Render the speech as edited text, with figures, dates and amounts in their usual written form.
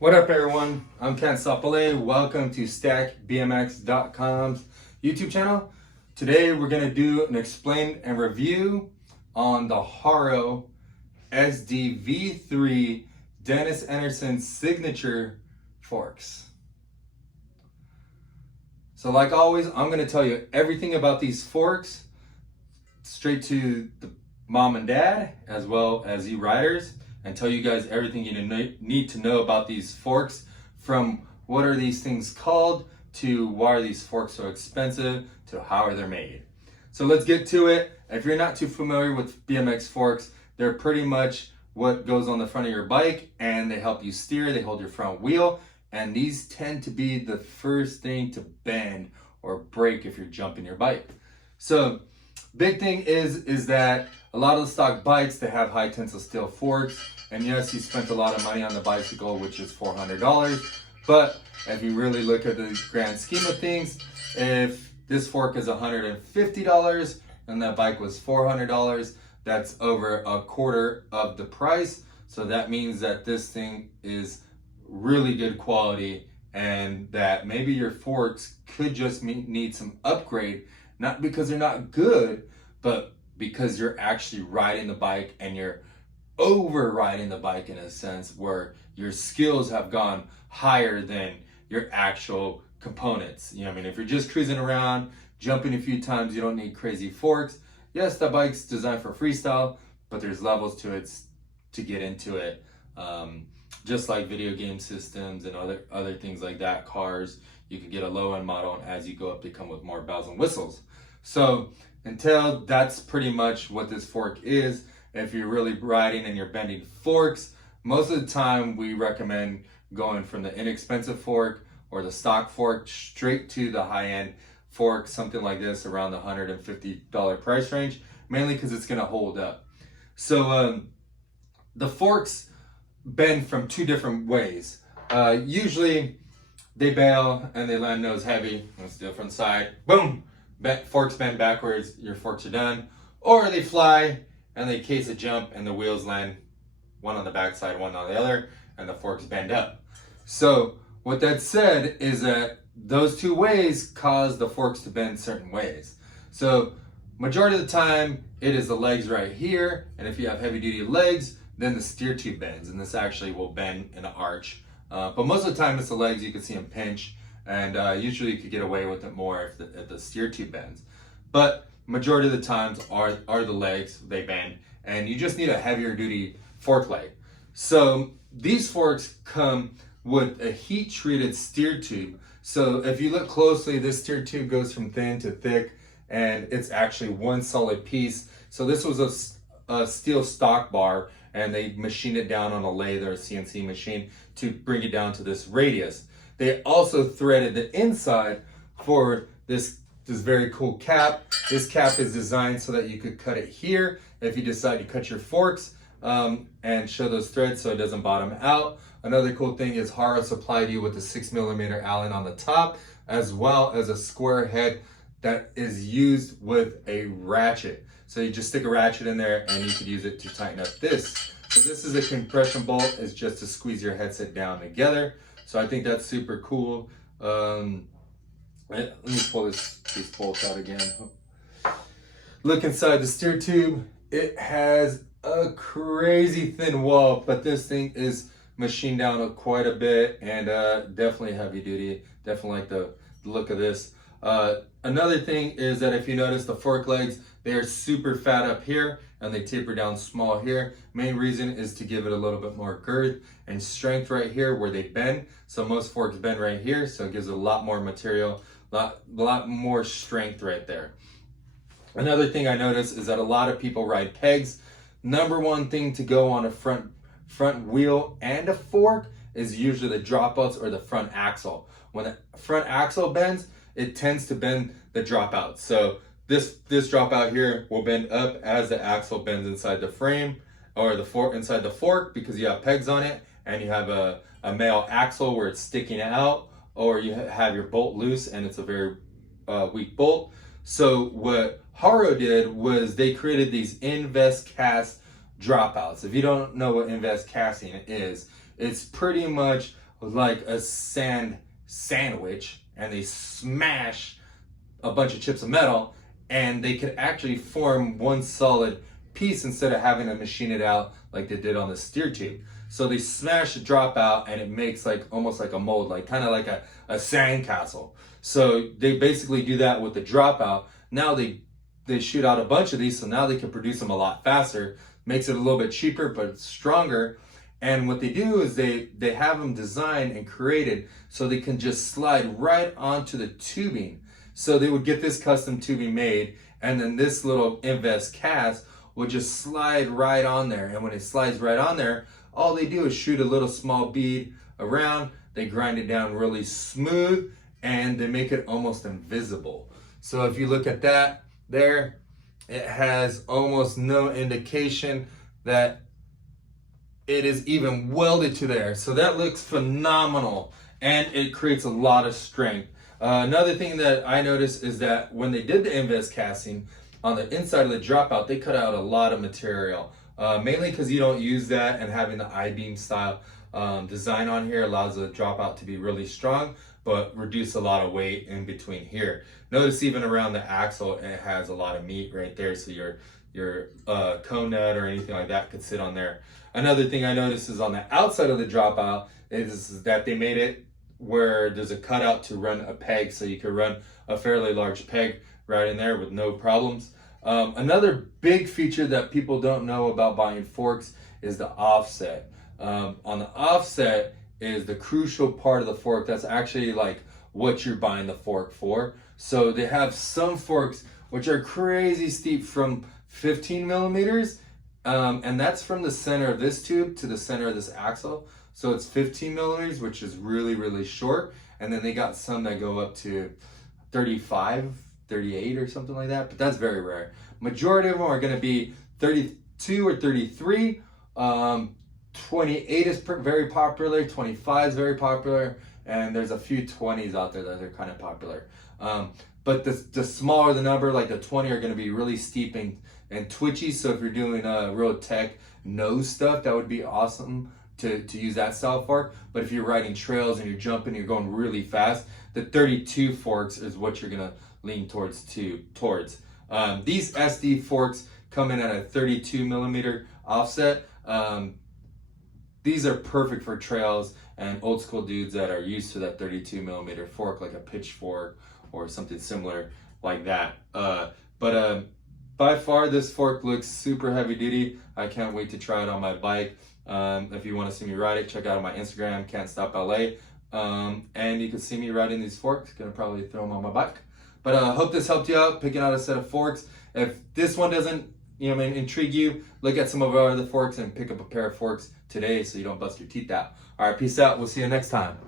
What up, everyone? I'm Ken Sapale. Welcome to StackBMX.com's YouTube channel. Today we're going to do an explain and review on the Haro SD-V3 Dennis Enarson signature forks. So like always, I'm going to tell you everything about these forks straight to the mom and dad as well as you riders, and tell you guys everything you need to know about these forks, from what are these things called to why are these forks so expensive to how are they made. So let's get to it. If you're not too familiar with BMX forks, they're pretty much what goes on the front of your bike, and they help you steer, they hold your front wheel, and these tend to be the first thing to bend or break if you're jumping your bike. So big thing is that a lot of the stock bikes, they have high tensile steel forks, and yes, you spent a lot of money on the bicycle, which is $400, but if you really look at the grand scheme of things, if this fork is $150 and that bike was $400, that's over a quarter of the price. So that means that this thing is really good quality, and that maybe your forks could just need some upgrade, not because they're not good, but because you're actually riding the bike and you're over riding the bike in a sense where your skills have gone higher than your actual components. You know what I mean? If you're just cruising around, jumping a few times, you don't need crazy forks. Yes, the bike's designed for freestyle, but there's levels to it to get into it. Just like video game systems and other things like that, cars, you can get a low-end model, and as you go up, they come with more bells and whistles. So until that's pretty much what this fork is. If you're really riding and you're bending forks, most of the time we recommend going from the inexpensive fork or the stock fork straight to the high-end fork, something like this around the $150 price range, mainly because it's going to hold up. So the forks bend from two different ways. Usually they bail and they land nose heavy. Let's do it from the side. Boom! Forks bend backwards, your forks are done. Or they fly and they case a jump and the wheels land one on the back side, one on the other, and the forks bend up. So what that said is that those two ways cause the forks to bend certain ways. So majority of the time it is the legs right here, and if you have heavy duty legs, then the steer tube bends, and this actually will bend in an arch. But most of the time it's the legs. You can see them pinch, and usually you could get away with it more if the steer tube bends. But majority of the times are the legs, they bend, and you just need a heavier duty fork leg. So these forks come with a heat treated steer tube. So if you look closely, this steer tube goes from thin to thick, and it's actually one solid piece. So this was a steel stock bar, and they machined it down on a lathe or a CNC machine to bring it down to this radius. They also threaded the inside for this very cool cap. This cap is designed so that you could cut it here if you decide to cut your forks, and show those threads so it doesn't bottom out. Another cool thing is Haro supplied you with a 6mm Allen on the top, as well as a square head that is used with a ratchet. So you just stick a ratchet in there and you could use it to tighten up this. So this is a compression bolt. It's just to squeeze your headset down together. So I think that's super cool. Let me pull these bolts out again. Look inside the steer tube. It has a crazy thin wall, but this thing is machined down quite a bit, and definitely heavy duty. Definitely like the look of this. Another thing is that if you notice the fork legs, they are super fat up here and they taper down small here. Main reason is to give it a little bit more girth and strength right here where they bend. So most forks bend right here, so it gives it a lot more material, a lot more strength right there. Another thing I noticed is that a lot of people ride pegs. Number one thing to go on a front wheel and a fork is usually the dropouts or the front axle. When the front axle bends, it tends to bend the dropout. So this dropout here will bend up as the axle bends inside the frame or the fork inside the fork, because you have pegs on it and you have a male axle where it's sticking out, or you have your bolt loose and it's a very weak bolt. So what Haro did was they created these invest cast dropouts. If you don't know what invest casting is, it's pretty much like a sand sandwich, and they smash a bunch of chips of metal, and they could actually form one solid piece instead of having to machine it out like they did on the steer tube. So they smash the dropout, and it makes like almost like a mold, like kind of like a sandcastle. So they basically do that with the dropout. Now they shoot out a bunch of these, so now they can produce them a lot faster. Makes it a little bit cheaper, but it's stronger. And what they do is they have them designed and created so they can just slide right onto the tubing. So they would get this custom tubing made, and then this little invest cast would just slide right on there. And when it slides right on there, all they do is shoot a little small bead around, they grind it down really smooth, and they make it almost invisible. So if you look at that there, it has almost no indication that it is even welded to there. So that looks phenomenal, and it creates a lot of strength. Another thing that I noticed is that when they did the invest casting, on the inside of the dropout, they cut out a lot of material. Mainly because you don't use that, and having the I-beam style design on here allows the dropout to be really strong, but reduce a lot of weight in between here. Notice even around the axle, it has a lot of meat right there, so your cone nut or anything like that could sit on there. Another thing I noticed is on the outside of the dropout is that they made it where there's a cutout to run a peg, so you could run a fairly large peg right in there with no problems. Another big feature that people don't know about buying forks is the offset. On the offset is the crucial part of the fork. That's actually like what you're buying the fork for. So they have some forks which are crazy steep from 15 millimeters, and that's from the center of this tube to the center of this axle. So it's 15 millimeters, which is really, really short. And then they got some that go up to 35, 38 or something like that, but that's very rare. Majority of them are going to be 32 or 33. 28 is very popular, 25 is very popular, and there's a few 20s out there that are kind of popular. But the smaller the number, like the 20, are going to be really steep and twitchy. So if you're doing real tech nose stuff, that would be awesome to use that style fork. But if you're riding trails and you're jumping, you're going really fast, the 32 forks is what you're going to lean towards. These SD forks come in at a 32 millimeter offset. These are perfect for trails and old school dudes that are used to that 32 millimeter fork, like a pitchfork or something similar like that. But by far, this fork looks super heavy duty. I can't wait to try it on my bike. If you want to see me ride it, check out my Instagram, Can't Stop LA. And you can see me riding these forks. Gonna probably throw them on my bike. But I hope this helped you out, picking out a set of forks. If this one doesn't intrigue you, look at some of our other forks and pick up a pair of forks today so you don't bust your teeth out. All right, peace out. We'll see you next time.